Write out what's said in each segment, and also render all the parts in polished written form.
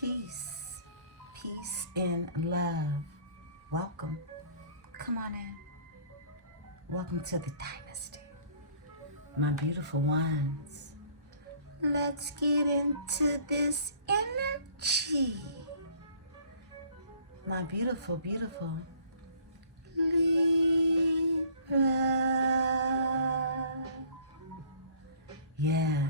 Peace. Peace and love. Welcome. Come on in. Welcome to the dynasty. My beautiful ones. Let's get into this energy. My beautiful, beautiful Libra. Yeah.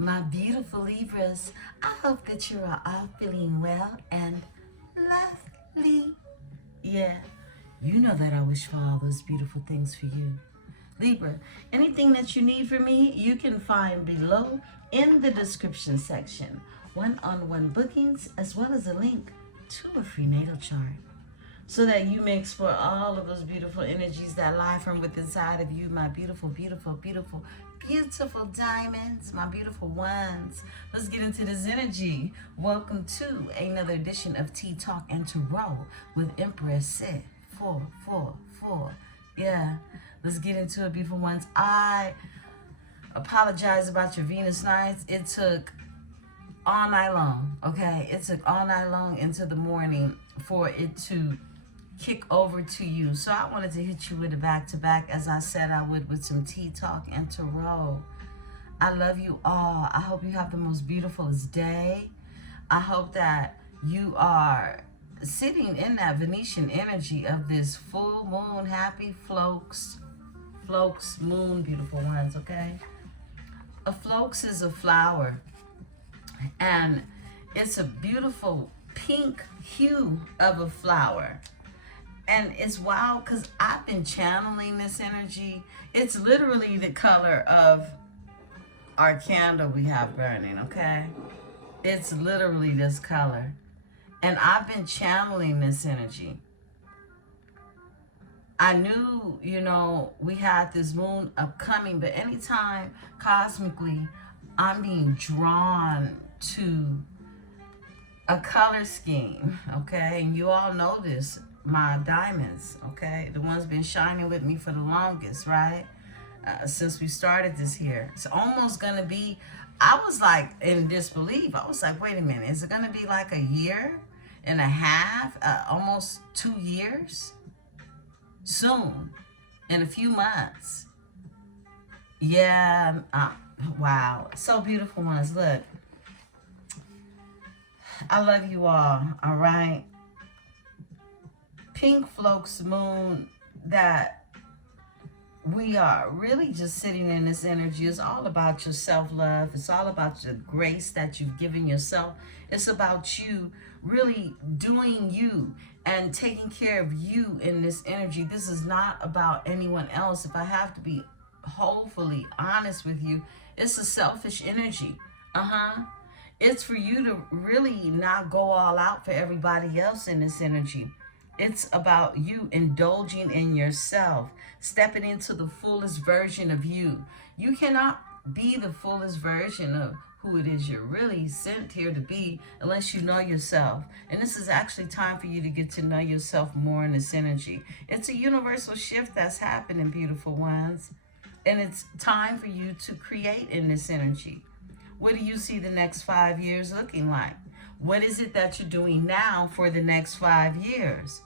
My beautiful Libras, I hope that you are all feeling well and lovely. Yeah, you know that I wish for all those beautiful things for you. Libra, anything that you need from me, you can find below in the description section. One-on-one bookings, as well as a link to a free natal chart, so that you may explore all of those beautiful energies that lie from within inside of you, my beautiful, beautiful, beautiful, beautiful diamonds, my beautiful ones. Let's get into this energy. Welcome to another edition of Tea Talk and Tarot with Emperesse 444. Yeah, let's get into it, beautiful ones. I apologize about your Venus nights. It took all night long, okay? It took all night long into the morning for it to kick over to you. So I wanted to hit you with a back-to-back, as I said I would, with some tea talk and tarot. I love you all. I hope you have the most beautifulest day. I hope that you are sitting in that Venetian energy of this full moon, happy floaks moon, beautiful ones, okay? A floaks is a flower, and it's a beautiful pink hue of a flower. And it's wild because I've been channeling this energy. It's literally the color of our candle we have burning, okay? It's literally this color. And I've been channeling this energy. I knew, we had this moon upcoming, but anytime cosmically I'm being drawn to a color scheme, okay? And you all know this. My diamonds, okay? The ones been shining with me for the longest, right? Since we started this here. It's almost gonna be, I was like in disbelief. I was like, wait a minute, is it gonna be like a year and a half, almost 2 years? Soon, in a few months. Yeah, wow. So beautiful ones, look. I love you all right? Pink floaks moon, that we are really just sitting in this energy. It's all about your self-love. It's all about the grace that you've given yourself. It's about you really doing you and taking care of you in this energy. This is not about anyone else. If I have to be wholly honest with you, it's a selfish energy. It's for you to really not go all out for everybody else in this energy. It's about you indulging in yourself, stepping into the fullest version of you. You cannot be the fullest version of who it is you're really sent here to be unless you know yourself. And this is actually time for you to get to know yourself more in this energy. It's a universal shift that's happening, beautiful ones. And it's time for you to create in this energy. What do you see the next 5 years looking like? What is it that you're doing now for the next 5 years?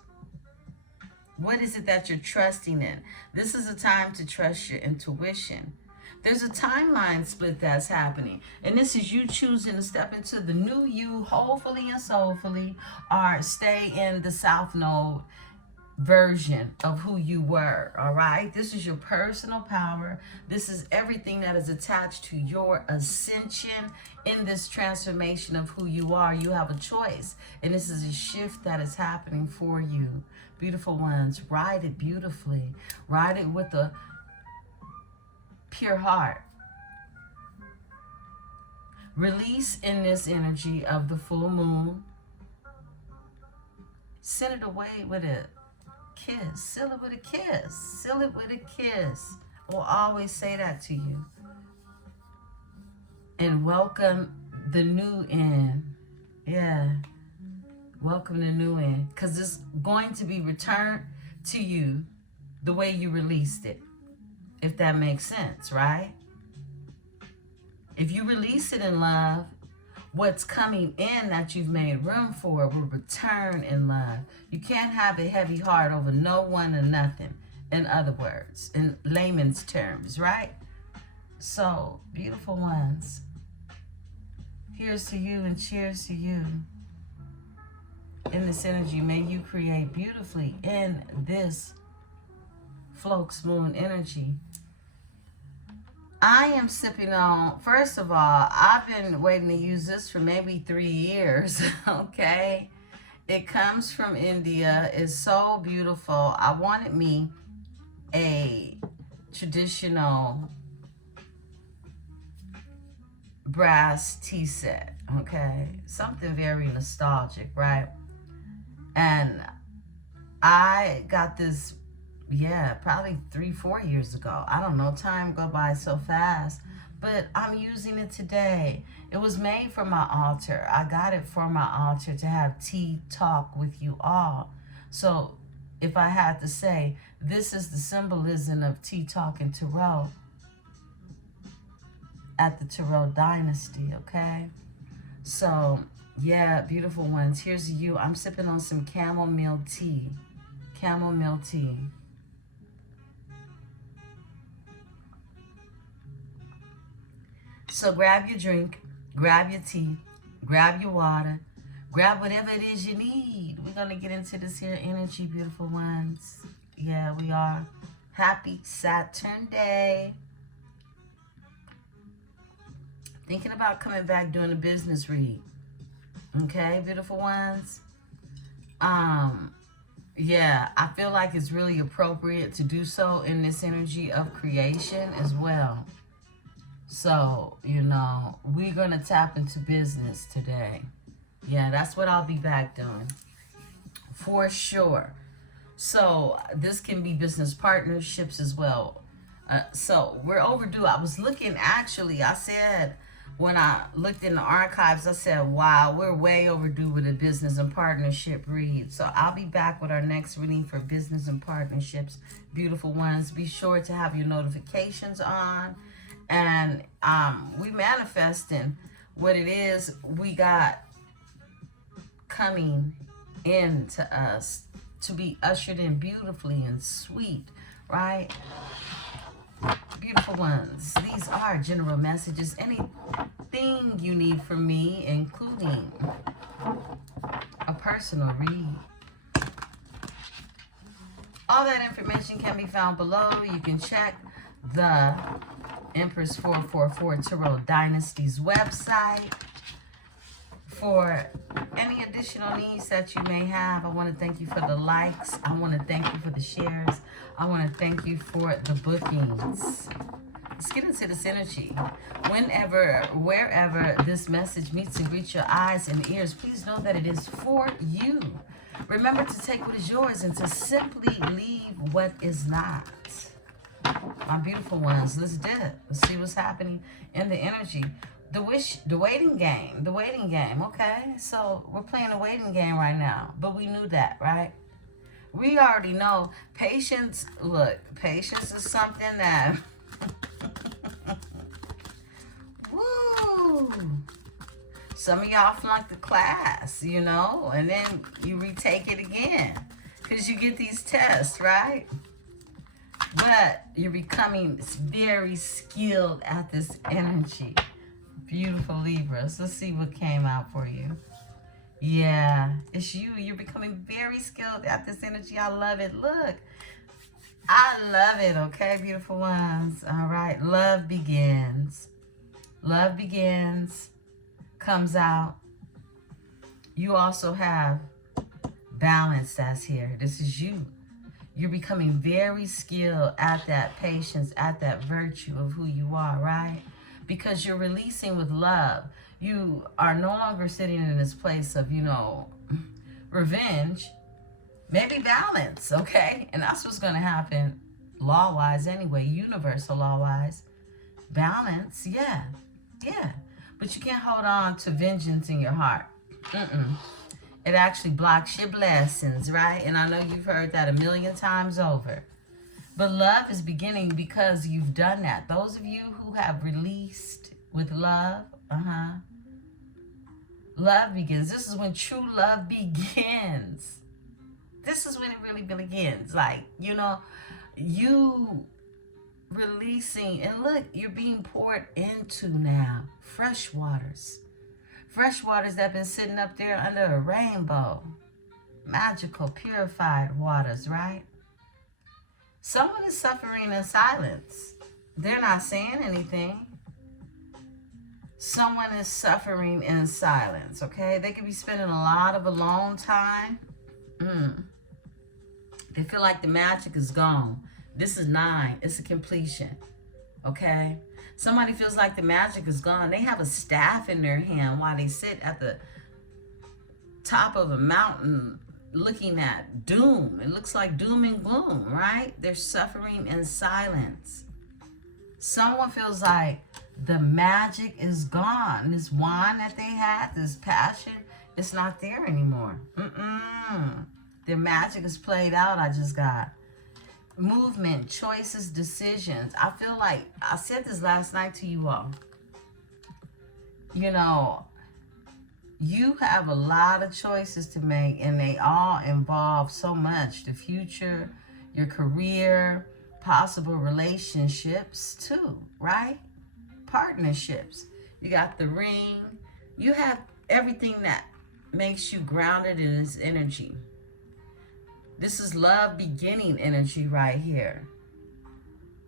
What is it that you're trusting in? This is a time to trust your intuition. There's a timeline split that's happening. And this is you choosing to step into the new you, hopefully and soulfully, or stay in the South Node version of who you were, all right? This is your personal power. This is everything that is attached to your ascension in this transformation of who you are. You have a choice, and this is a shift that is happening for you. Beautiful ones, ride it beautifully. Ride it with a pure heart. Release in this energy of the full moon. Send it away with a kiss. Seal it with a kiss. Seal it with a kiss. I will always say that to you. And welcome the new in. Yeah. Welcome the new in. Because it's going to be returned to you the way you released it. If that makes sense, right? If you release it in love, what's coming in that you've made room for will return in love. You can't have a heavy heart over no one and nothing, in other words, in layman's terms, right? So, beautiful ones, here's to you and cheers to you. In this energy, may you create beautifully in this Floke's Moon energy. I am sipping on, first of all, I've been waiting to use this for maybe 3 years, okay? It comes from India. It's so beautiful. I wanted me a traditional brass tea set, okay? Something very nostalgic, right? And I got this, yeah, probably 3-4 years ago. I don't know, time go by so fast, but I'm using it today. It was made for my altar. I got it for my altar to have tea talk with you all. So if I had to say, this is the symbolism of tea talk and Tarot at the Tarot dynasty, okay? So yeah, beautiful ones, here's you. I'm sipping on some chamomile tea. Chamomile tea. So grab your drink, grab your tea, grab your water, grab whatever it is you need. We're going to get into this here energy, beautiful ones. Yeah, we are. Happy Saturn Day. Thinking about coming back doing a business read. Okay, beautiful ones. Yeah, I feel like it's really appropriate to do so in this energy of creation as well. So, you know, we're going to tap into business today. Yeah, that's what I'll be back doing. For sure. So, this can be business partnerships as well. So, we're overdue. I was looking, actually, I said, when I looked in the archives, I said, wow, we're way overdue with a business and partnership read. So I'll be back with our next reading for business and partnerships. Beautiful ones, be sure to have your notifications on. And we manifesting what it is we got coming into us to be ushered in beautifully and sweet, right? Beautiful ones, these are general messages. Anything you need from me, including a personal read, all that information can be found below. You can check the Empress 444 Tarot Dynasty's website for any additional needs that you may have. I want to thank you for the likes. I want to thank you for the shares. I want to thank you for the bookings. Let's get into this energy. Whenever, wherever this message meets and greets your eyes and ears, please know that it is for you. Remember to take what is yours and to simply leave what is not. My beautiful ones, let's do it. Let's see what's happening in the energy. The waiting game, okay? So we're playing a waiting game right now, but we knew that, right? We already know patience, look, patience is something that, woo, some of y'all flunk the class, you know, and then you retake it again because you get these tests, right? But you're becoming very skilled at this energy. Beautiful Libras. Let's see what came out for you. Yeah, it's you. You're becoming very skilled at this energy. I love it. Look, I love it. Okay, beautiful ones. All right, love begins. Love begins. Comes out. You also have balance that's here. This is you. You're becoming very skilled at that patience, at that virtue of who you are, right? Because you're releasing with love. You are no longer sitting in this place of, you know, revenge. Maybe balance, okay? And that's what's going to happen law-wise anyway, universal law-wise. Balance, yeah. But you can't hold on to vengeance in your heart. It actually blocks your blessings, right? And I know you've heard that a million times over. But love is beginning because you've done that. Those of you who have released with love, Love begins. This is when true love begins. This is when it really begins. Like, you know, you releasing, and look, you're being poured into now. Fresh waters. Fresh waters that have been sitting up there under a rainbow. Magical, purified waters, right? Someone is suffering in silence. They're not saying anything. Someone is suffering in silence, okay? They could be spending a lot of alone time. They feel like the magic is gone. This is 9. It's a completion, okay? Somebody feels like the magic is gone. They have a staff in their hand while they sit at the top of a mountain looking at doom. It looks like doom and gloom, right? They're suffering in silence. Someone feels like the magic is gone. This wine that they had, this passion, it's not there anymore. Their magic is played out. I just got movement, choices, decisions. I feel like I said this last night to you all. You know, you have a lot of choices to make, and they all involve so much. The future, your career, possible relationships too, right? Partnerships. You got the ring. You have everything that makes you grounded in this energy. This is love beginning energy right here.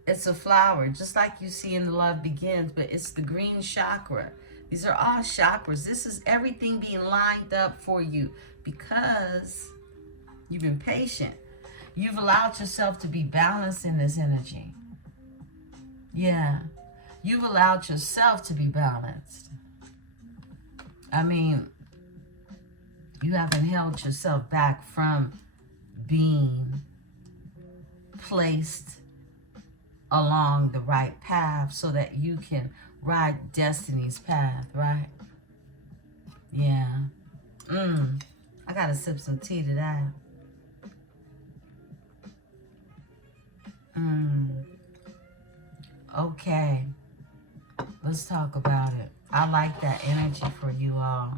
It's a flower, just like you see in the Love Begins, but it's the green chakra. These are all chakras. This is everything being lined up for you because you've been patient. You've allowed yourself to be balanced in this energy. Yeah. You've allowed yourself to be balanced. I mean, you haven't held yourself back from being placed along the right path so that you can ride destiny's path, right? Yeah. I gotta sip some tea to that. Okay. Let's talk about it. I like that energy for you all.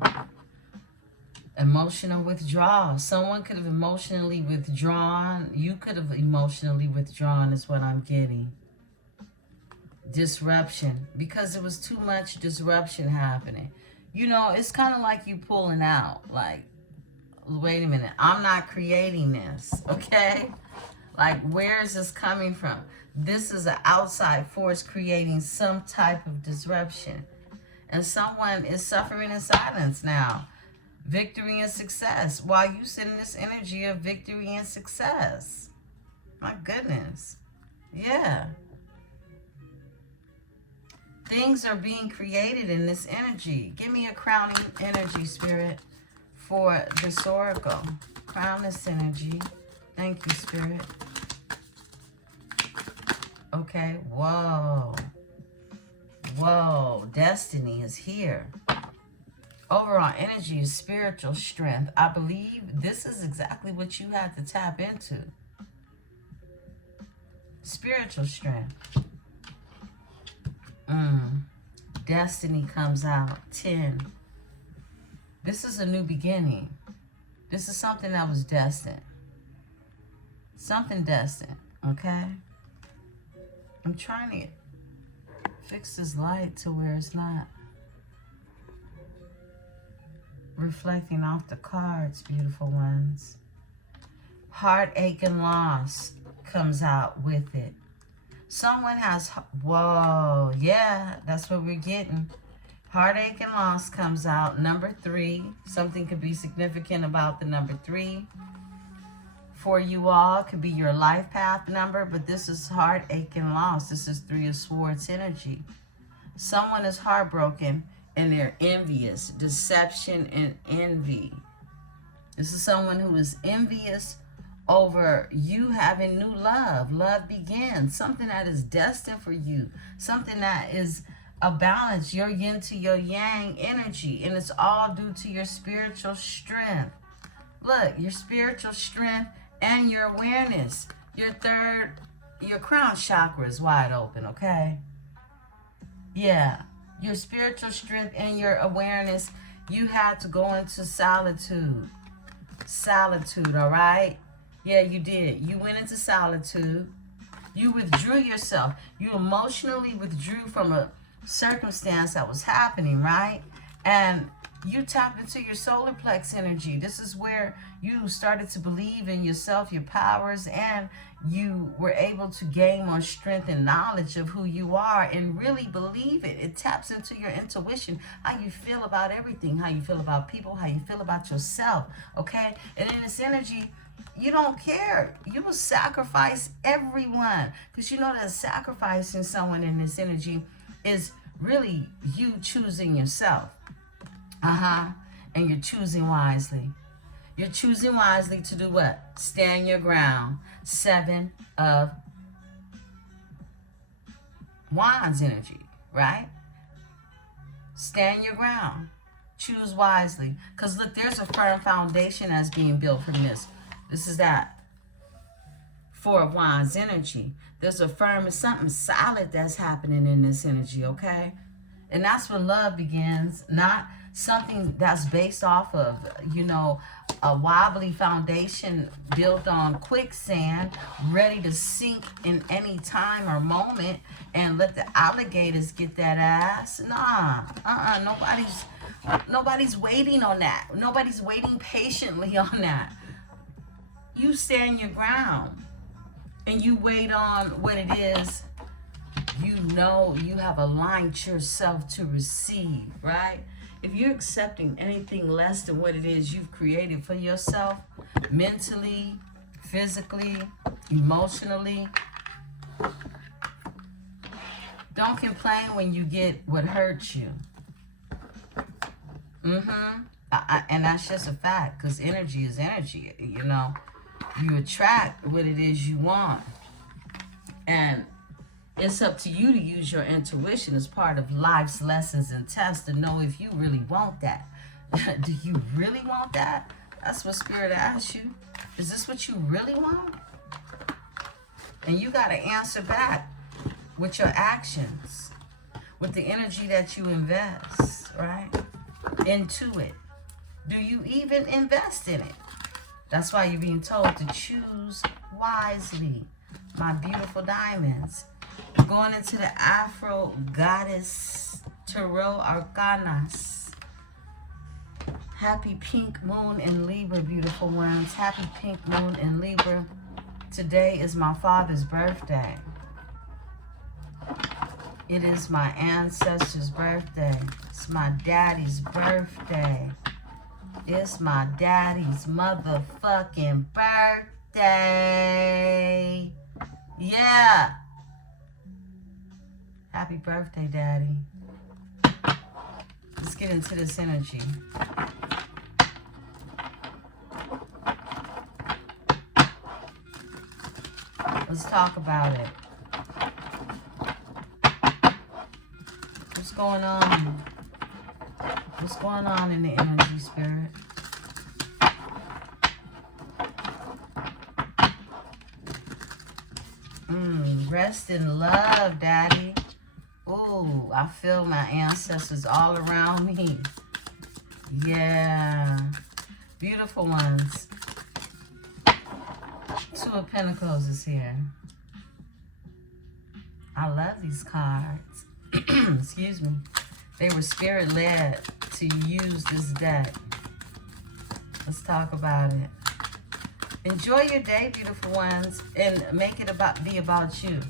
Emotional withdrawal. Someone could have emotionally withdrawn. You could have emotionally withdrawn is what I'm getting. Disruption. Because it was too much disruption happening. You know, it's kind of like you pulling out. Like, wait a minute. I'm not creating this. Okay? Like, where is this coming from? This is an outside force creating some type of disruption. And someone is suffering in silence now. Victory and success. While you sit in this energy of victory and success. My goodness. Yeah. Things are being created in this energy. Give me a crowning energy, Spirit, for this oracle. Crown this energy. Thank you, Spirit. Okay. Whoa. Whoa. Destiny is here. Overall energy is spiritual strength. I believe this is exactly what you had to tap into. Spiritual strength. Destiny comes out. 10. This is a new beginning. This is something that was destined. Something destined. Okay? I'm trying to fix this light to where it's not reflecting off the cards, beautiful ones. Heartache and loss comes out with it. Someone has, whoa, yeah, that's what we're getting. Heartache and loss comes out. Number 3, something could be significant about the number 3. For you all, it could be your life path number, but this is heartache and loss. This is 3 of Swords energy. Someone is heartbroken and they're envious. Deception and envy. This is someone who is envious over you having new love. Love begins. Something that is destined for you. Something that is a balance. Your yin to your yang energy. And it's all due to your spiritual strength. Look, your spiritual strength and your awareness. Your crown chakra is wide open, okay? Yeah. Your spiritual strength and your awareness You had to go into solitude. Solitude, all right? Yeah, you did. You went into solitude. You withdrew yourself. You emotionally withdrew from a circumstance that was happening, right? And you tapped into your solar plex energy. This is where you started to believe in yourself, your powers, and you were able to gain more strength and knowledge of who you are and really believe it. It taps into your intuition, how you feel about everything, how you feel about people, how you feel about yourself, okay? And in this energy, you don't care. You will sacrifice everyone because you know that sacrificing someone in this energy is really you choosing yourself. And you're choosing wisely. You're choosing wisely to do what? Stand your ground. 7 of Wands energy, right? Stand your ground. Choose wisely. Because look, there's a firm foundation that's being built from this. This is that 4 of Wands energy. There's a firm, something solid that's happening in this energy, okay? And that's when love begins, not something that's based off of, you know, a wobbly foundation built on quicksand, ready to sink in any time or moment and let the alligators get that ass. Nah, nobody's waiting on that. Nobody's waiting patiently on that. You stand your ground and you wait on what it is you know you have aligned yourself to receive, right? If you're accepting anything less than what it is you've created for yourself, mentally, physically, emotionally, don't complain when you get what hurts you. And that's just a fact, because energy is energy, you know. You attract what it is you want. And it's up to you to use your intuition as part of life's lessons and tests to know if you really want that. Do you really want that? That's what Spirit asks you. Is this what you really want? And you got to answer back with your actions, with the energy that you invest, right, into it. Do you even invest in it? That's why you're being told to choose wisely, my beautiful diamonds. Going into the Afro Goddess Tarot Arcanas. Happy pink moon in Libra, beautiful ones. Happy pink moon in Libra. Today is my father's birthday. It is my ancestors' birthday. It's my daddy's birthday. It's my daddy's motherfucking birthday. Yeah. Happy birthday, Daddy. Let's get into this energy. Let's talk about it. What's going on? What's going on in the energy, Spirit? Rest in love, Daddy. Ooh, I feel my ancestors all around me. Yeah. Beautiful ones. 2 of Pentacles is here. I love these cards. Excuse me. They were spirit-led to use this deck. Let's talk about it. Enjoy your day, beautiful ones, and make it be about you.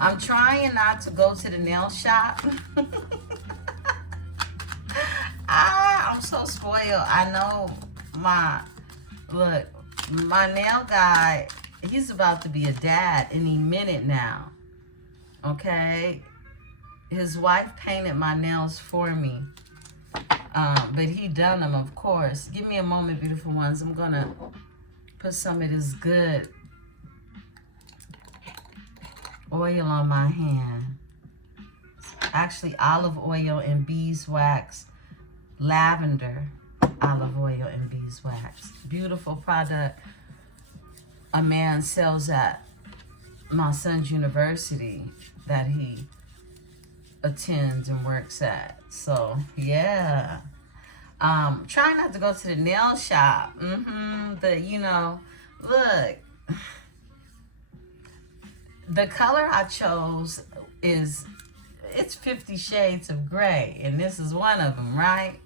I'm trying not to go to the nail shop. I'm so spoiled. I know my nail guy, he's about to be a dad any minute now. Okay? His wife painted my nails for me. But he done them, of course. Give me a moment, beautiful ones. I'm going to put some of this good oil on my hand. It's actually olive oil and beeswax, lavender olive oil and beeswax. Beautiful product a man sells at my son's university that he attends and works at. So, yeah. Try not to go to the nail shop. You know, look, the color I chose it's 50 Shades of Gray, and this is one of them, right?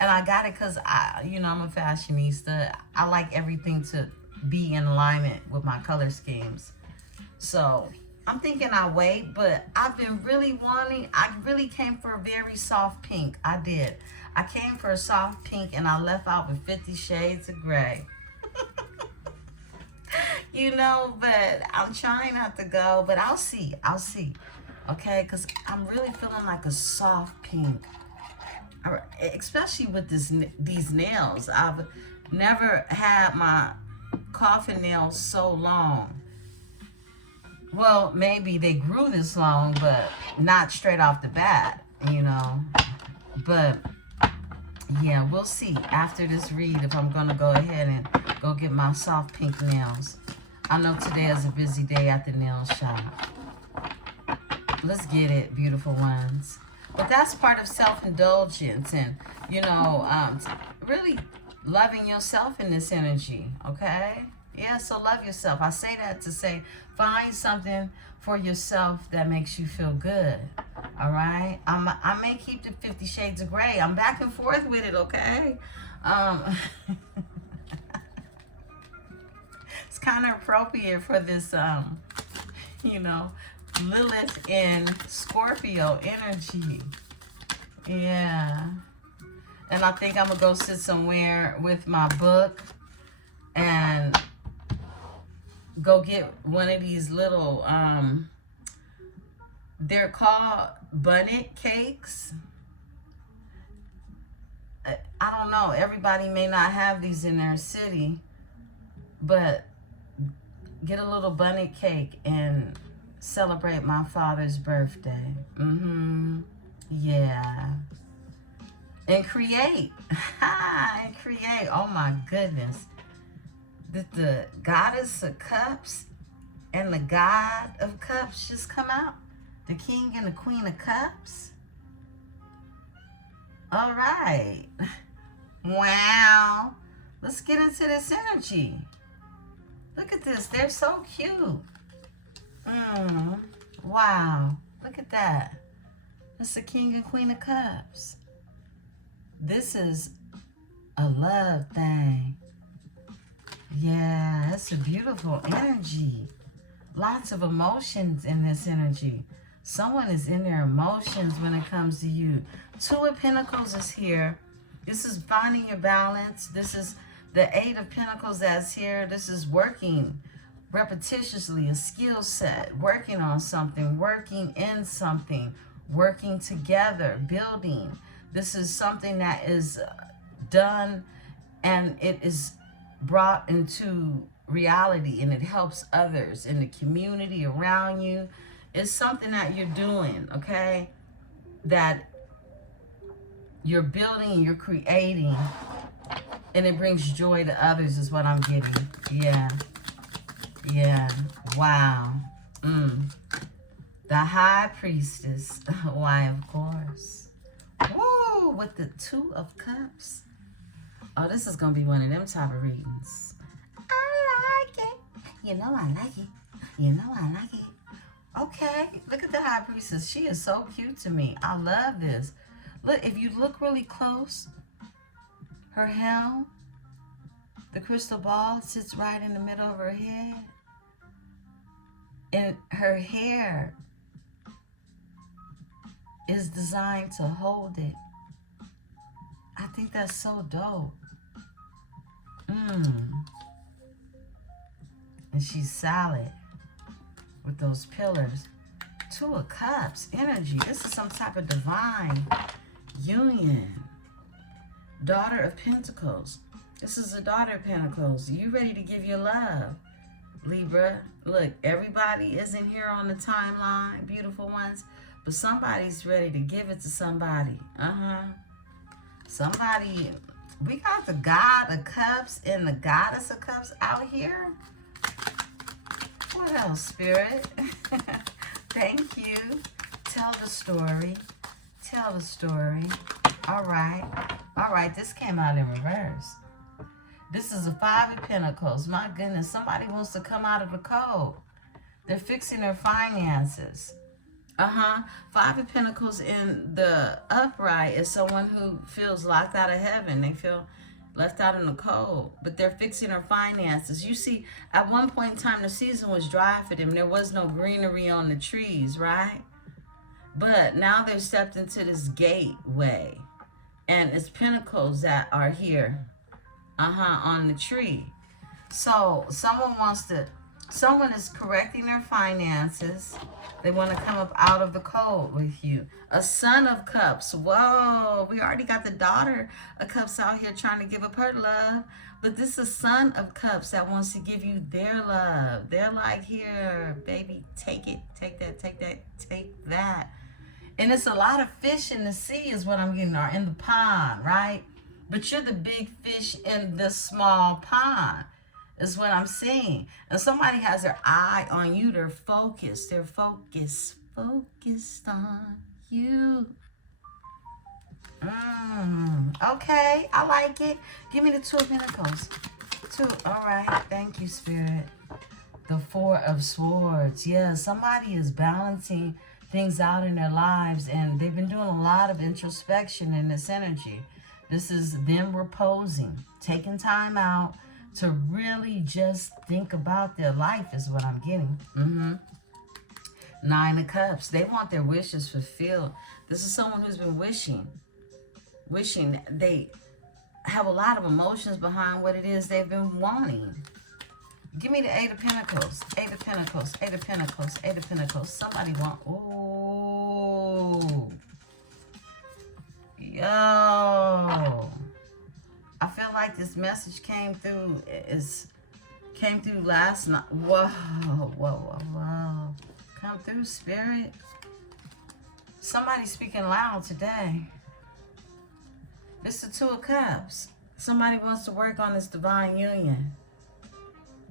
And I got it because I'm a fashionista. I like everything to be in alignment with my color schemes. So I'm thinking I wait, but I've been really I really came for a very soft pink. I did. I came for a soft pink, and I left out with 50 Shades of Gray. But I'm trying not to go, but I'll see. Okay, because I'm really feeling like a soft pink. Especially with these nails. I've never had my coffin nails so long. Well, maybe they grew this long, but not straight off the bat, But, yeah, we'll see after this read if I'm going to go ahead and go get my soft pink nails. I know today is a busy day at the nail shop. Let's get it, beautiful ones. But that's part of self-indulgence and, really loving yourself in this energy, okay? Yeah, so love yourself. I say that to say find something for yourself that makes you feel good, all right? I may keep the 50 Shades of Gray. I'm back and forth with it, okay? It's kind of appropriate for this, Lilith in Scorpio energy. Yeah. And I think I'm going to go sit somewhere with my book and go get one of these little, they're called bunnet cakes. I don't know. Everybody may not have these in their city, but get a little bunnet cake and celebrate my father's birthday. Yeah. And create. And create. Oh my goodness. Did the goddess of cups and the god of cups just come out? The king and the queen of cups? All right. Wow. Let's get into this energy. Look at this. They're so cute. Wow. Look at that. That's the king and queen of cups. This is a love thing. Yeah, it's a beautiful energy. Lots of emotions in this energy. Someone is in their emotions when it comes to you. Two of Pentacles is here. This is finding your balance. This is the Eight of Pentacles that's here. This is working repetitiously, a skill set, working on something, working in something, working together, building. This is something that is done and it is brought into reality and it helps others in the community around you. It's something that you're doing, okay? That you're building and you're creating and it brings joy to others is what I'm getting. Yeah. Yeah. Wow. The High Priestess. Why, of course. Woo! With the Two of Cups. Oh, this is going to be one of them type of readings. I like it. You know I like it. You know I like it. Okay. Look at the High Priestess. She is so cute to me. I love this. Look, if you look really close, her helm, the crystal ball sits right in the middle of her head. And her hair is designed to hold it. I think that's so dope. And she's solid with those pillars. Two of Cups, energy. This is some type of divine union. Daughter of Pentacles. This is a Daughter of Pentacles. You ready to give your love, Libra? Look, everybody isn't here on the timeline, beautiful ones, but somebody's ready to give it to somebody. Somebody, we got the God of Cups and the Goddess of Cups out here. What else, Spirit? Thank you. Tell the story. Tell the story. All right. All right. This came out in reverse. This is a 5 of Pentacles. My goodness. Somebody wants to come out of the code. They're fixing their finances. 5 of Pentacles in the upright is someone who feels locked out of heaven. They feel left out in the cold, but they're fixing their finances. You see, at one point in time, the season was dry for them. There was no greenery on the trees, right? But now they've stepped into this gateway, and it's pentacles that are here, on the tree. So someone is correcting their finances. They want to come up out of the cold with you. A Son of Cups. Whoa, we already got the Daughter of Cups out here trying to give up her love. But this is a Son of Cups that wants to give you their love. They're like, here, baby, take it. Take that, take that, take that. And it's a lot of fish in the sea is what I'm getting, or in the pond, right? But you're the big fish in the small pond. Is what I'm seeing. And somebody has their eye on you. They're focused. They're focused on you. Okay, I like it. Give me the 2 of Pentacles. 2. All right. Thank you, Spirit. The 4 of Swords. Yeah, somebody is balancing things out in their lives, and they've been doing a lot of introspection in this energy. This is them reposing, taking time out to really just think about their life is what I'm getting. 9 of Cups. They want their wishes fulfilled. This is someone who's been wishing. They have a lot of emotions behind what it is they've been wanting. Give me the 8 of Pentacles. 8 of Pentacles. 8 of Pentacles. 8 of Pentacles. Somebody want... Ooh. Yo. I feel like this message came through last night. Whoa. Come through, Spirit. Somebody's speaking loud today. It's the 2 of Cups. Somebody wants to work on this divine union.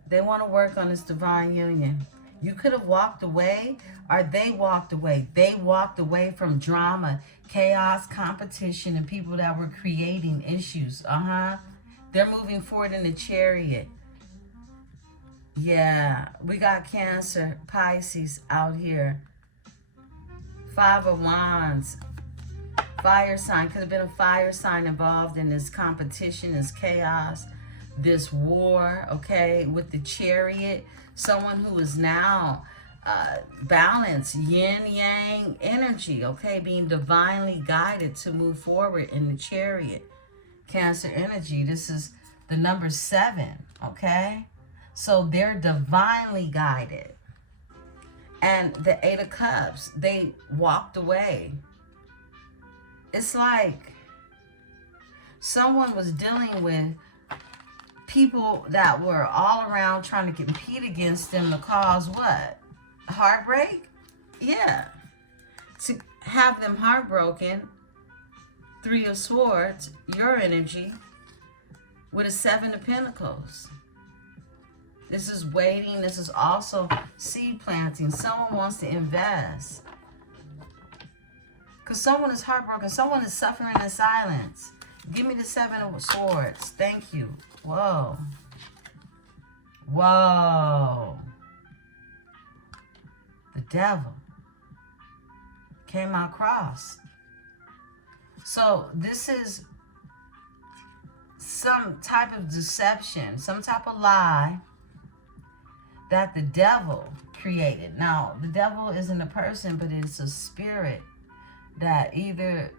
They want to work on this divine union. You could have walked away, or they walked away. They walked away from drama, chaos, competition, and people that were creating issues. They're moving forward in the Chariot. Yeah, we got Cancer, Pisces out here. 5 of Wands. Fire sign. Could have been a fire sign involved in this competition, this chaos, this war, okay, with the Chariot. Someone who is now balanced, yin-yang energy, okay, being divinely guided to move forward in the Chariot. Cancer energy. This is the number 7, okay? So they're divinely guided. And the 8 of Cups, they walked away. It's like someone was dealing with people that were all around trying to compete against them to cause what? Heartbreak? Yeah. To have them heartbroken. 3 of Swords, your energy, with a 7 of Pentacles. This is waiting. This is also seed planting. Someone wants to invest. Because someone is heartbroken. Someone is suffering in silence. Give me the 7 of Swords. Thank you. Whoa. The Devil came out cross. So this is some type of deception, some type of lie that the devil created. Now, the devil isn't a person, but it's a spirit that either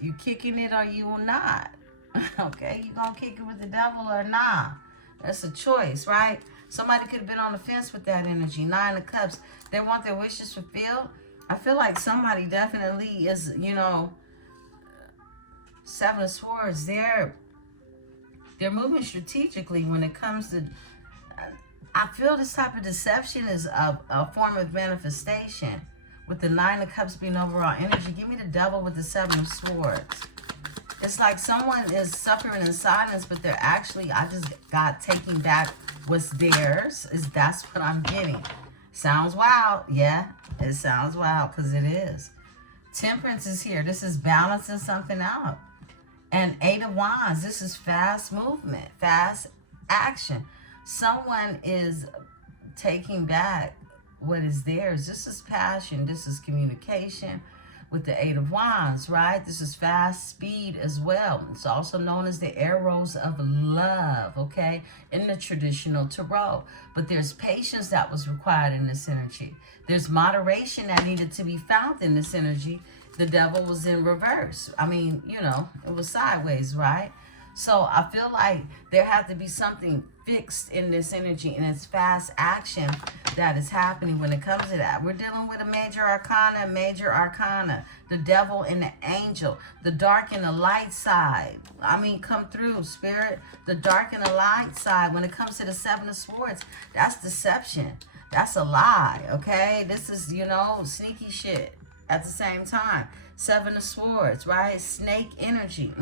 you kicking it or you will not. Okay, you gonna kick it with the devil or not? That's a choice, right? Somebody could have been on the fence with that energy. 9 of Cups. They want their wishes fulfilled. I feel like somebody definitely is, 7 of Swords. They're moving strategically when it comes to... I feel this type of deception is a form of manifestation. With the 9 of Cups being overall energy. Give me the Devil with the 7 of Swords. It's like someone is suffering in silence, but they're actually, I just got taking back what's theirs. That's what I'm getting. Sounds wild. Yeah, it sounds wild because it is. Temperance is here. This is balancing something out. And Eight of Wands, this is fast movement, fast action. Someone is taking back what is theirs. This is passion. This is communication with the Eight of Wands, right? This is fast speed as well. It's also known as the arrows of love, okay, in the traditional tarot. But there's patience that was required in this energy. There's moderation that needed to be found in this energy. The devil was in reverse. I mean, you know, it was sideways, right? So I feel like there had to be something fixed in this energy, and it's fast action that is happening when it comes to that. We're dealing with a major arcana, the devil and the angel, the dark and the light side. I mean, come through, spirit. The dark and the light side. When it comes to the Seven of Swords, that's deception. That's a lie, okay? This is, you know, sneaky shit at the same time. Seven of Swords, right? Snake energy.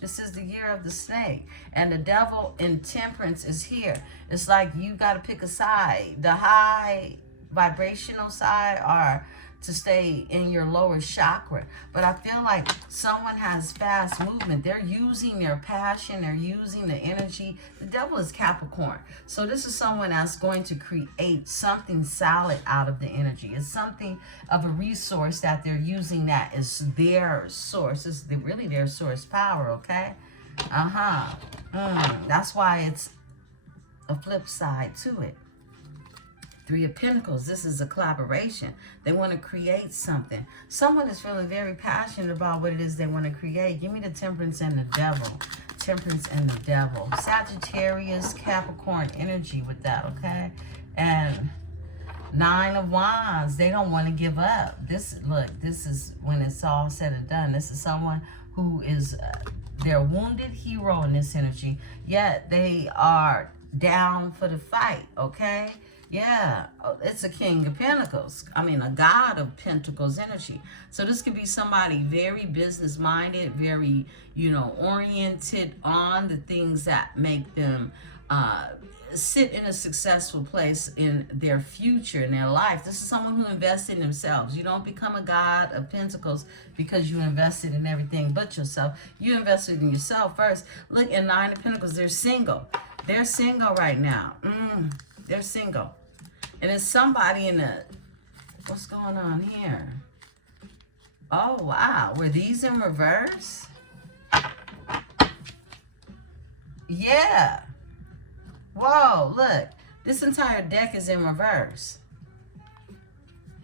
This is the year of the snake. And the devil in Temperance is here. It's like you got to pick a side. The high vibrational side or to stay in your lower chakra. But I feel like someone has fast movement. They're using their passion. They're using the energy. The devil is Capricorn. So this is someone that's going to create something solid out of the energy. It's something of a resource that they're using that is their source. It's really their source power, okay? That's why it's a flip side to it. Three of Pentacles, this is a collaboration. They want to create something. Someone is feeling very passionate about what it is they want to create. Give me the Temperance and the Devil. Temperance and the Devil. Sagittarius, Capricorn energy with that, okay? And Nine of Wands, they don't want to give up. Look, this is when it's all said and done. This is someone who is, they're a wounded hero in this energy, yet they are down for the fight, okay? Yeah, it's a King of Pentacles. I mean, a God of Pentacles energy. So this could be somebody very business-minded, very, you know, oriented on the things that make them sit in a successful place in their future, in their life. This is someone who invests in themselves. You don't become a God of Pentacles because you invested in everything but yourself. You invested in yourself first. Look, in Nine of Pentacles, they're single. They're single right now. They're single. And it's somebody in the, what's going on here? Oh, wow. Were these in reverse? Yeah. Whoa, look. This entire deck is in reverse.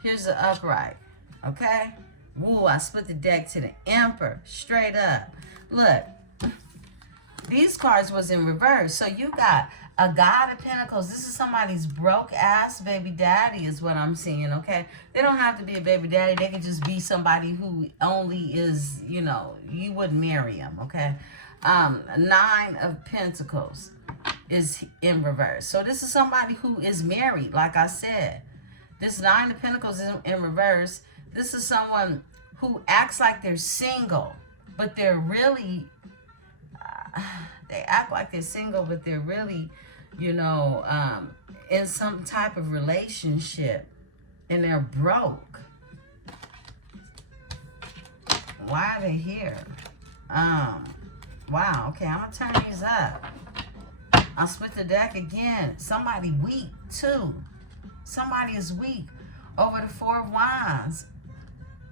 Here's the upright. Okay? Woo, I split the deck to the Emperor. Straight up. Look. These cards was in reverse. So you got a God of Pentacles. This is somebody's broke ass baby daddy is what I'm seeing, okay? They don't have to be a baby daddy. They could just be somebody who only is, you know, you wouldn't marry him, okay? Nine of Pentacles is in reverse. So this is somebody who is married, like I said. This Nine of Pentacles is in reverse. This is someone who acts like they're single, but they're really... they act like they're single, but they're really, you know, in some type of relationship, and they're broke. Why are they here? Wow, okay, I'm going to turn these up. I'll split the deck again. Somebody weak, too. Somebody is weak. Over the Four of Wands.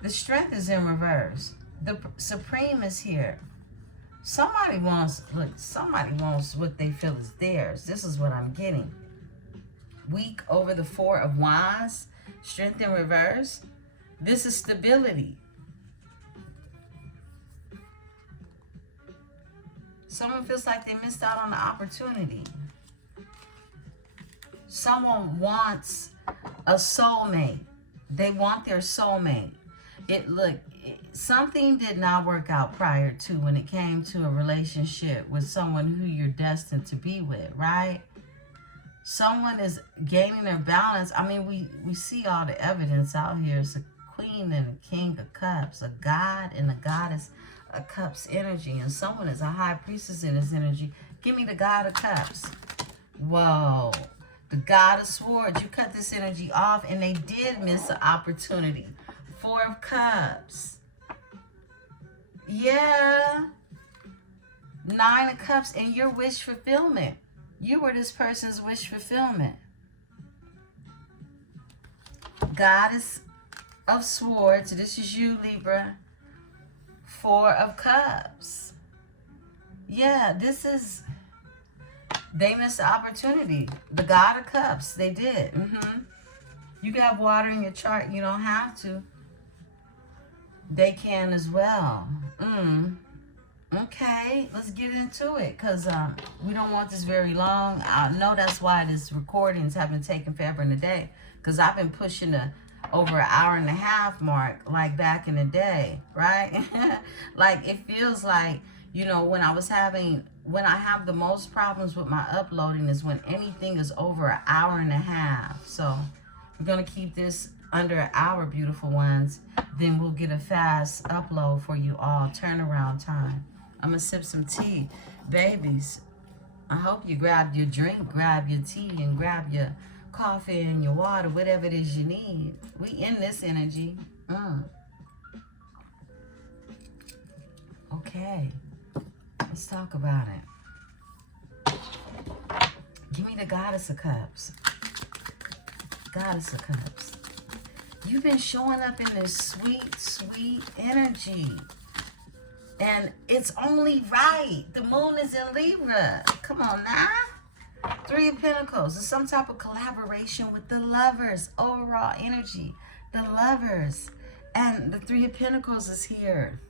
The Strength is in reverse. The Supreme is here. Somebody wants, look, somebody wants what they feel is theirs. This is what I'm getting. Weak over the Four of Wands. Strength in reverse. This is stability. Someone feels like they missed out on the opportunity. Someone wants a soulmate. They want their soulmate. Something did not work out prior to when it came to a relationship with someone who you're destined to be with, right? Someone is gaining their balance. I mean, we see all the evidence out here. It's a Queen and a King of Cups, a God and a Goddess of Cups energy, and someone is a High Priestess in this energy. Give me the God of Cups. Whoa. The God of Swords. You cut this energy off, and they did miss an opportunity Four of Cups. Yeah. Nine of Cups and your wish fulfillment. You were this person's wish fulfillment. Goddess of Swords. This is you, Libra. Four of Cups. Yeah, this is... They missed the opportunity. The God of Cups. They did. You can have water in your chart. You don't have to. They can as well. Okay, let's get into it, because we don't want this very long. I know that's why these recordings have been taking forever in the day, because I've been pushing the over an hour and a half mark, like back in the day, right? Like, it feels like, you know, when I have the most problems with my uploading is when anything is over an hour and a half. So we're going to keep this under an hour, beautiful ones. Then we'll get a fast upload for you all, turnaround time. I'm going to sip some tea. Babies, I hope you grabbed your drink, grab your tea, and grab your coffee and your water, whatever it is you need. We in this energy. Okay. Let's talk about it. Give me the Goddess of Cups. Goddess of Cups. You've been showing up in this sweet, sweet energy. And it's only right. The moon is in Libra. Come on now. Three of Pentacles. It's some type of collaboration with the lovers. Overall energy. The lovers. And the Three of Pentacles is here.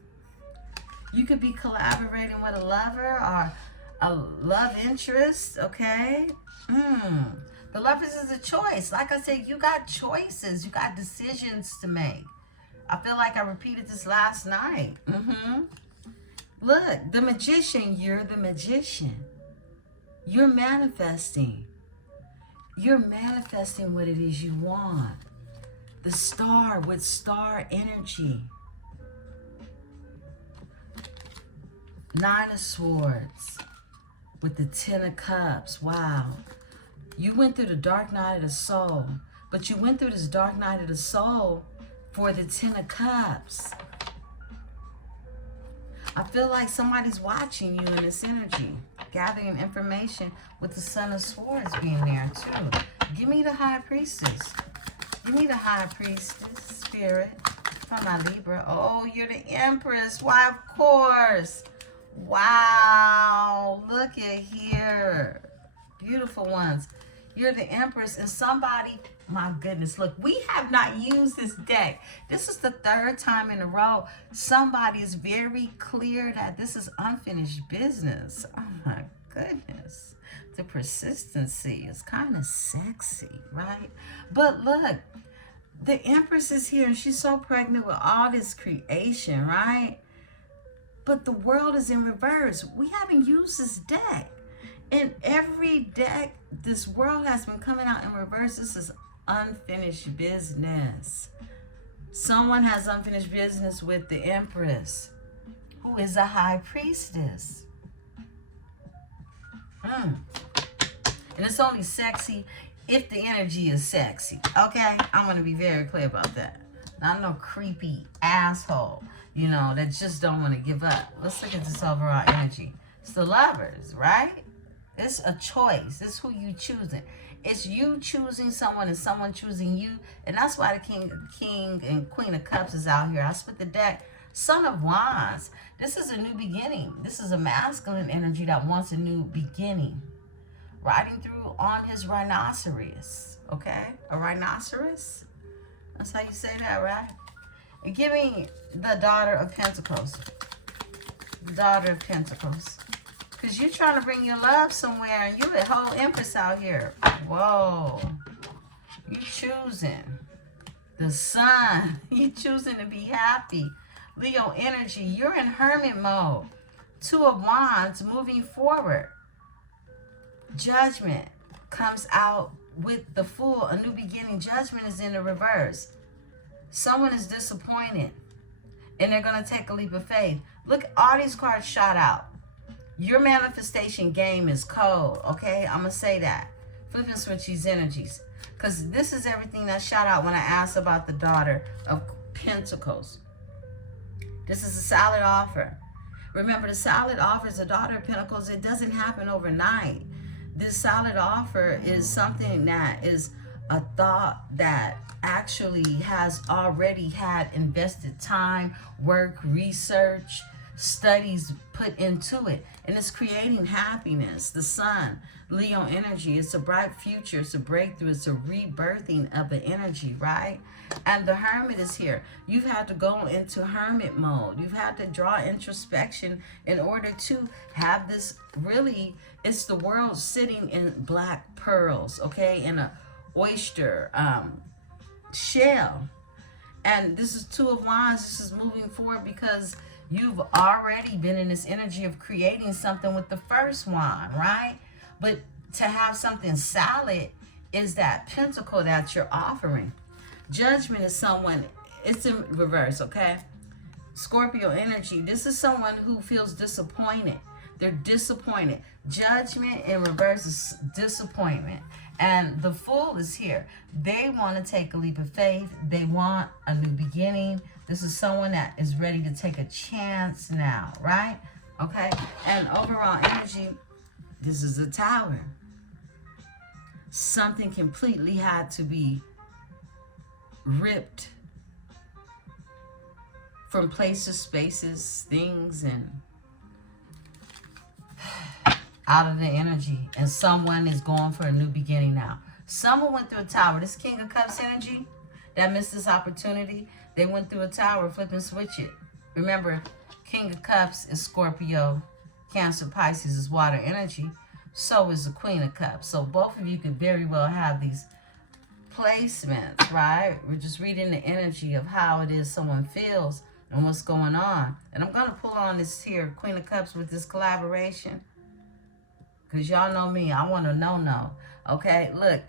You could be collaborating with a lover or a love interest, okay? The lovers is a choice. Like I said, you got choices. You got decisions to make. I feel like I repeated this last night. Look, the Magician, you're the Magician. You're manifesting. You're manifesting what it is you want. The Star with star energy. Nine of Swords with the Ten of Cups. Wow. You went through the dark night of the soul, but you went through this dark night of the soul for the Ten of Cups. I feel like somebody's watching you in this energy, gathering information with the Son of Swords being there too. Give me the High Priestess. Give me the High Priestess, Spirit, from my Libra. Oh, you're the Empress. Why, of course. Wow, look at here. Beautiful ones. You're the Empress, and somebody, my goodness, look, we have not used this deck. This is the third time in a row. Somebody is very clear that this is unfinished business. Oh my goodness. The persistency is kind of sexy, right? But look, the Empress is here, and she's so pregnant with all this creation, right? But the world is in reverse. We haven't used this deck. In every deck, this world has been coming out in reverse. This is unfinished business. Someone has unfinished business with the Empress, who is a High Priestess. And it's only sexy if the energy is sexy. Okay? I'm going to be very clear about that. Not no creepy asshole, you know, that just don't want to give up. Let's look at this overall energy. It's the lovers, right? It's a choice. It's who you choosing. It's you choosing someone and someone choosing you. And that's why the King and Queen of Cups is out here. I split the deck. Son of Wands. This is a new beginning. This is a masculine energy that wants a new beginning. Riding through on his rhinoceros. Okay? A rhinoceros? That's how you say that, right? And give me the Daughter of Pentacles. The Daughter of Pentacles. Because you're trying to bring your love somewhere, and you're a whole Empress out here. Whoa. You choosing. The Sun. You choosing to be happy. Leo energy. You're in hermit mode. Two of Wands moving forward. Judgment comes out with the Fool, a new beginning. Judgment is in the reverse. Someone is disappointed, and they're going to take a leap of faith. Look, all these cards shot out. Your manifestation game is cold, okay? I'm going to say that. Flip and switch these energies, because this is everything that shot out when I asked about the Daughter of Pentacles. This is a solid offer. Remember, the solid offer is a Daughter of Pentacles. It doesn't happen overnight. This solid offer is something that is a thought that actually has already had invested time, work, research, studies put into it, and it's creating happiness. The Sun, Leo energy, it's a bright future, it's a breakthrough, it's a rebirthing of the energy, right? And the Hermit is here. You've had to go into hermit mode. You've had to draw introspection in order to have this. Really, it's the world sitting in black pearls, okay, in a oyster shell. And this is Two of Wands. This is moving forward because you've already been in this energy of creating something with the first wand, right? But to have something solid is that pentacle that you're offering. Judgment is someone, it's in reverse, okay? Scorpio energy, this is someone who feels disappointed. They're disappointed. Judgment in reverse is disappointment. And the Fool is here. They want to take a leap of faith. They want a new beginning. This is someone that is ready to take a chance now, right? Okay? And overall energy, this is a Tower. Something completely had to be ripped from places, spaces, things, and out of the energy. And someone is going for a new beginning now. Someone went through a Tower. This King of Cups energy that missed this opportunity, they went through a Tower, flip and switch it. Remember, King of Cups is Scorpio, Cancer, Pisces is water energy. So is the Queen of Cups. So both of you could very well have these placements, right? We're just reading the energy of how it is someone feels and what's going on. And I'm going to pull on this here, Queen of Cups, with this collaboration. Because y'all know me. I want to know. Okay, look.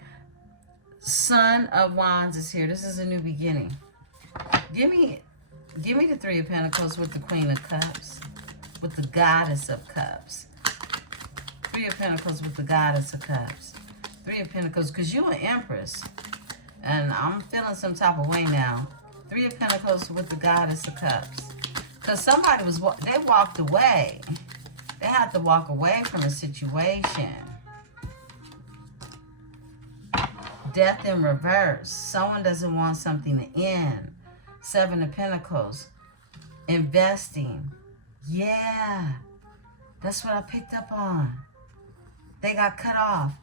Son of Wands is here. This is a new beginning. Give me the Three of Pentacles with the Queen of Cups. With the Goddess of Cups. Three of Pentacles with the Goddess of Cups. Three of Pentacles, because you're an Empress. And I'm feeling some type of way now. Three of Pentacles with the Goddess of Cups. Because somebody they walked away. They had to walk away from a situation. Death in reverse. Someone doesn't want something to end. Seven of Pentacles. Investing. Yeah. That's what I picked up on. They got cut off.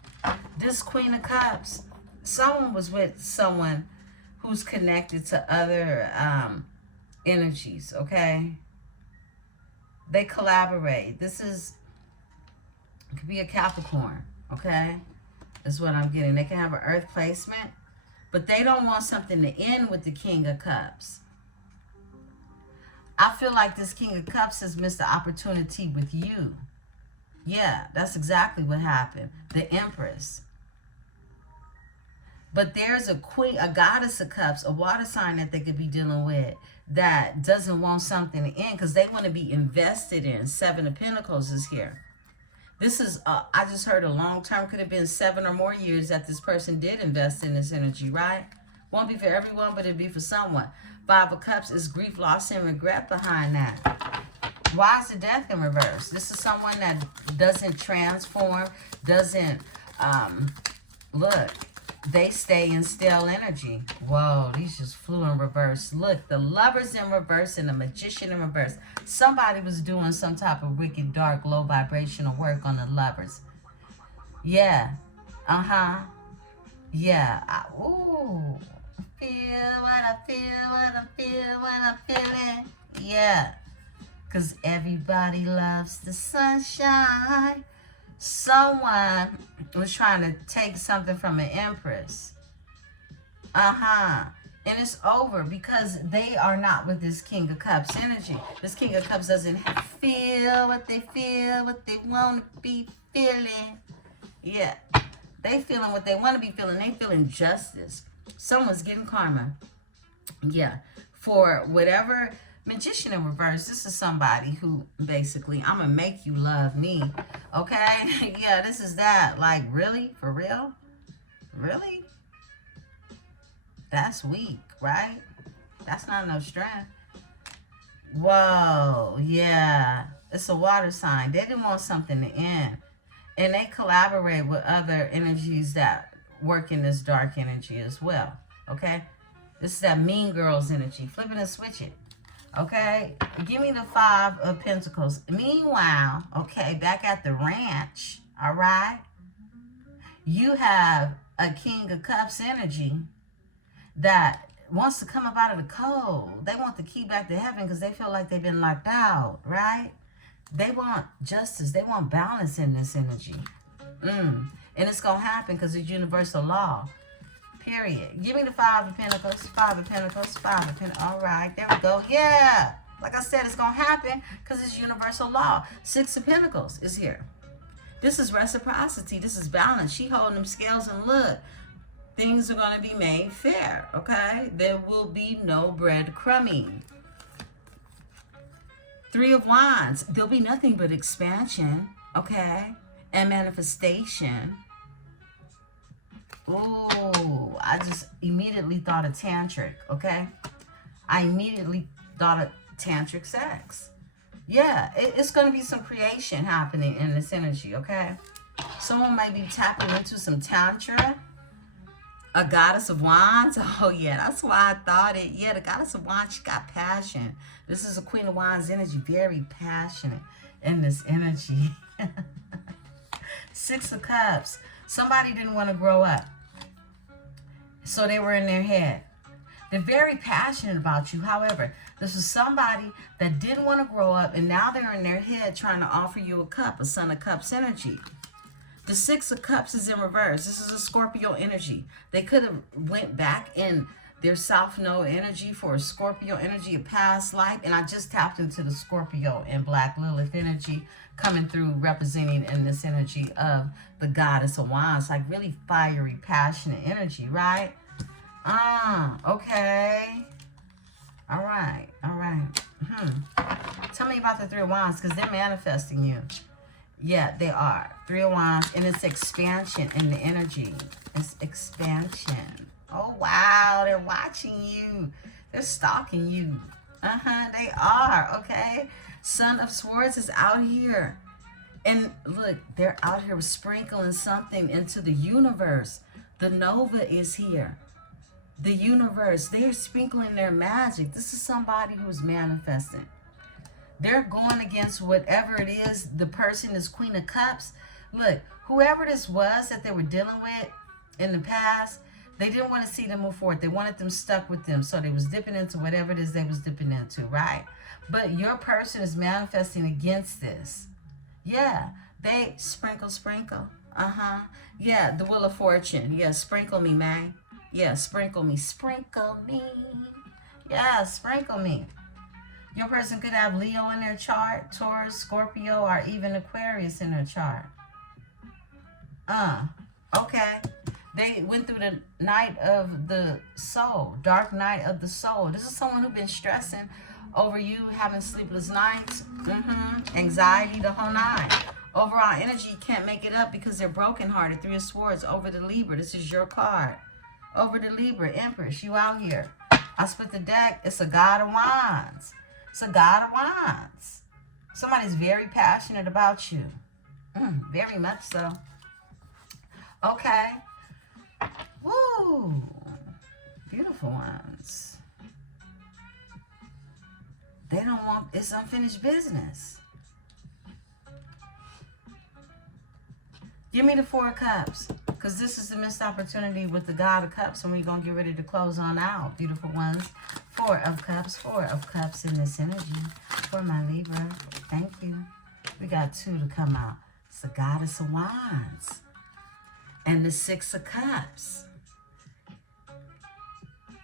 This Queen of Cups. Someone was with someone who's connected to other energies, okay? They collaborate. This could be a Capricorn, okay? Is what I'm getting. They can have an Earth placement, but they don't want something to end with the King of Cups. I feel like this King of Cups has missed the opportunity with you. Yeah, that's exactly what happened. The Empress. But there's a queen, a Goddess of Cups, a water sign that they could be dealing with that doesn't want something to end because they want to be invested in. Seven of Pentacles is here. This is, I just heard a long term, could have been 7 or more years that this person did invest in this energy, right? Won't be for everyone, but it'd be for someone. Five of Cups is grief, loss, and regret behind that. Why is the Death in reverse? This is someone that doesn't transform, doesn't, look, they stay in stale energy. Whoa, these just flew in reverse. Look, the Lover's in reverse and the Magician in reverse. Somebody was doing some type of wicked, dark, low vibrational work on the Lovers. Yeah. Yeah. Ooh. Feel what I feel, what I feel, what I'm feeling. Yeah. Because everybody loves the sunshine. Someone was trying to take something from an Empress. And it's over because they are not with this King of Cups energy. This King of Cups doesn't feel, what they want to be feeling. Yeah. They feeling what they want to be feeling. They feeling justice. Someone's getting karma. Yeah. For whatever. Magician in reverse, this is somebody who basically, I'm going to make you love me. Okay? Yeah, this is that. Like, really? For real? Really? That's weak, right? That's not no strength. Whoa, yeah. It's a water sign. They didn't want something to end. And they collaborate with other energies that work in this dark energy as well. Okay? This is that mean girls energy. Flip it and switch it. Okay? Give me the 5 of Pentacles. Meanwhile, okay, back at the ranch, all right? You have a King of Cups energy that wants to come up out of the cold. They want the key back to heaven because they feel like they've been locked out, right? They want justice. They want balance in this energy. And it's going to happen because it's universal law. Period. Give me the 5 of Pentacles. 5 of Pentacles. 5 of Pentacles. All right. There we go. Yeah. Like I said, it's going to happen because it's universal law. 6 of Pentacles is here. This is reciprocity. This is balance. She holding them scales and look. Things are going to be made fair. Okay? There will be no breadcrumbing. 3 of Wands. There'll be nothing but expansion. Okay? And manifestation. Oh, I just immediately thought of tantric, okay? I immediately thought of tantric sex. Yeah, it's going to be some creation happening in this energy, okay? Someone might be tapping into some tantra. A goddess of wands. Oh, yeah, that's why I thought it. Yeah, the goddess of wands, she got passion. This is a queen of wands energy, very passionate in this energy. 6 of cups. Somebody didn't want to grow up. So they were in their head. They're very passionate about you. However, this was somebody that didn't want to grow up, and now they're in their head trying to offer you a cup, a Son of Cups energy. The 6 of Cups is in reverse. This is a Scorpio energy. They could have went back in their South Node energy for a Scorpio energy, a past life, and I just tapped into the Scorpio and Black Lilith energy coming through, representing in this energy of the goddess of wands, like really fiery, passionate energy, right? Okay. All right. Tell me about the 3 of wands, because they're manifesting you. Yeah, they are. 3 of wands, and it's expansion in the energy. It's expansion. Oh, wow, they're watching you. They're stalking you. They are, okay? Son of Swords is out here. And look, they're out here sprinkling something into the universe. The Nova is here. The universe, they're sprinkling their magic. This is somebody who's manifesting. They're going against whatever it is. The person is Queen of Cups. Look, whoever this was that they were dealing with in the past, they didn't want to see them move forward. They wanted them stuck with them. So they was dipping into whatever it is they was dipping into, right? But your person is manifesting against this. Yeah, they sprinkle. Yeah, the Wheel of Fortune. Yeah, sprinkle me, man. Yeah, sprinkle me. Yeah, sprinkle me. Your person could have Leo in their chart, Taurus, Scorpio, or even Aquarius in their chart. Okay. They went through the night of the soul, dark night of the soul. This is someone who's been stressing over you, having sleepless nights, anxiety, the whole nine. Overall energy, you can't make it up because they're brokenhearted. 3 of Swords over the Libra. This is your card. Over the Libra, Empress, you out here. I split the deck. It's a God of Wands. It's a God of Wands. Somebody's very passionate about you. Very much so. Okay. Woo. Beautiful ones. They don't want, it's unfinished business. Give me the 4 of Cups, because this is the missed opportunity with the God of Cups, and we're going to get ready to close on out, beautiful ones. 4 of Cups, 4 of Cups in this energy for my Libra. Thank you. We got 2 to come out. It's the Goddess of Wands and the 6 of Cups.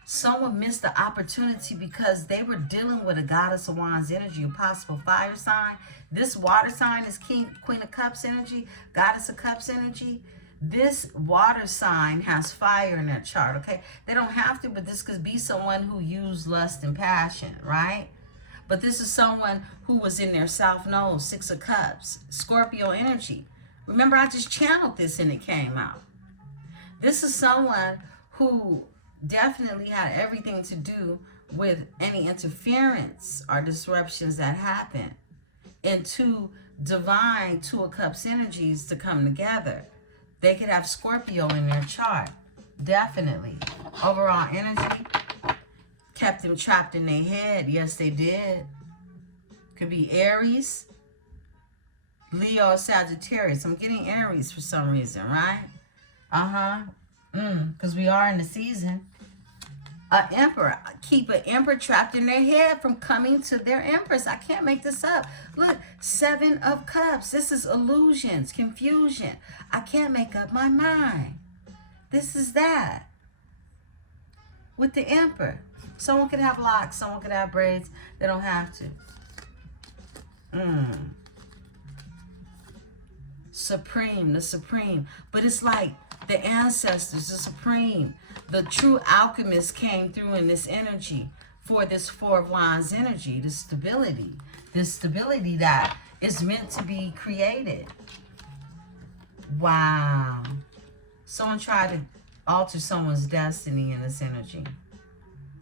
Someone missed the opportunity because they were dealing with a Goddess of Wands energy, a possible fire sign. This water sign is Queen of Cups energy, Goddess of Cups energy. This water sign has fire in their chart, okay? They don't have to, but this could be someone who used lust and passion, right? But this is someone who was in their South Node, 6 of Cups, Scorpio energy. Remember, I just channeled this and it came out. This is someone who definitely had everything to do with any interference or disruptions that happen, and two divine Two of Cups energies to come together. They could have Scorpio in their chart. Definitely. Overall energy kept them trapped in their head. Yes, they did. Could be Aries, Leo, or Sagittarius. I'm getting Aries for some reason, right? Because we are in the season. An emperor. Keep an emperor trapped in their head from coming to their empress. I can't make this up. Look, 7 of Cups. This is illusions, confusion. I can't make up my mind. This is that. With the emperor. Someone could have locks. Someone could have braids. They don't have to. Supreme, the supreme. But it's like the ancestors, the supreme, the true alchemist came through in this energy for this 4 of Wands energy, this stability that is meant to be created. Wow. Someone tried to alter someone's destiny in this energy,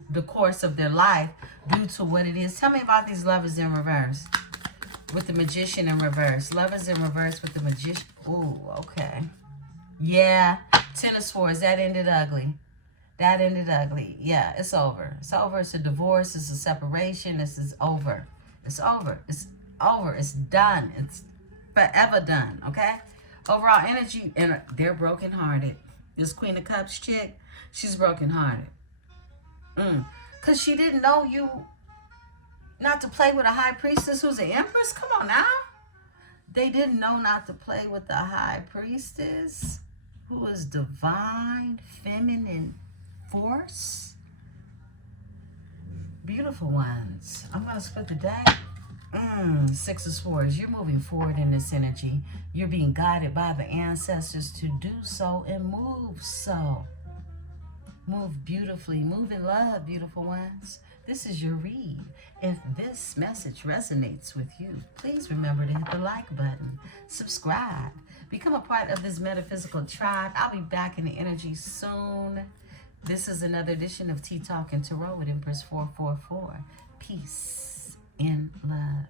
the course of their life, due to what it is. Tell me about these lovers in reverse. With the magician in reverse. Lovers in reverse with the magician. Ooh, okay. Yeah. 10 of Swords. That ended ugly. That ended ugly. Yeah, it's over. It's over. It's a divorce. It's a separation. This is over. It's over. It's over. It's done. It's forever done. Okay? Overall energy. And they're brokenhearted. This Queen of Cups chick, she's brokenhearted. Because she didn't know you not to play with a high priestess who's an empress. Come on now. They didn't know not to play with the high priestess who is divine, feminine force. Beautiful ones. I'm going to split the deck. 6 of Swords. You're moving forward in this energy. You're being guided by the ancestors to do so and move so. Move beautifully. Move in love, beautiful ones. This is your read. If this message resonates with you, please remember to hit the like button. Subscribe. Become a part of this metaphysical tribe. I'll be back in the energy soon. This is another edition of Tea Talk and Tarot with Empress 444. Peace and love.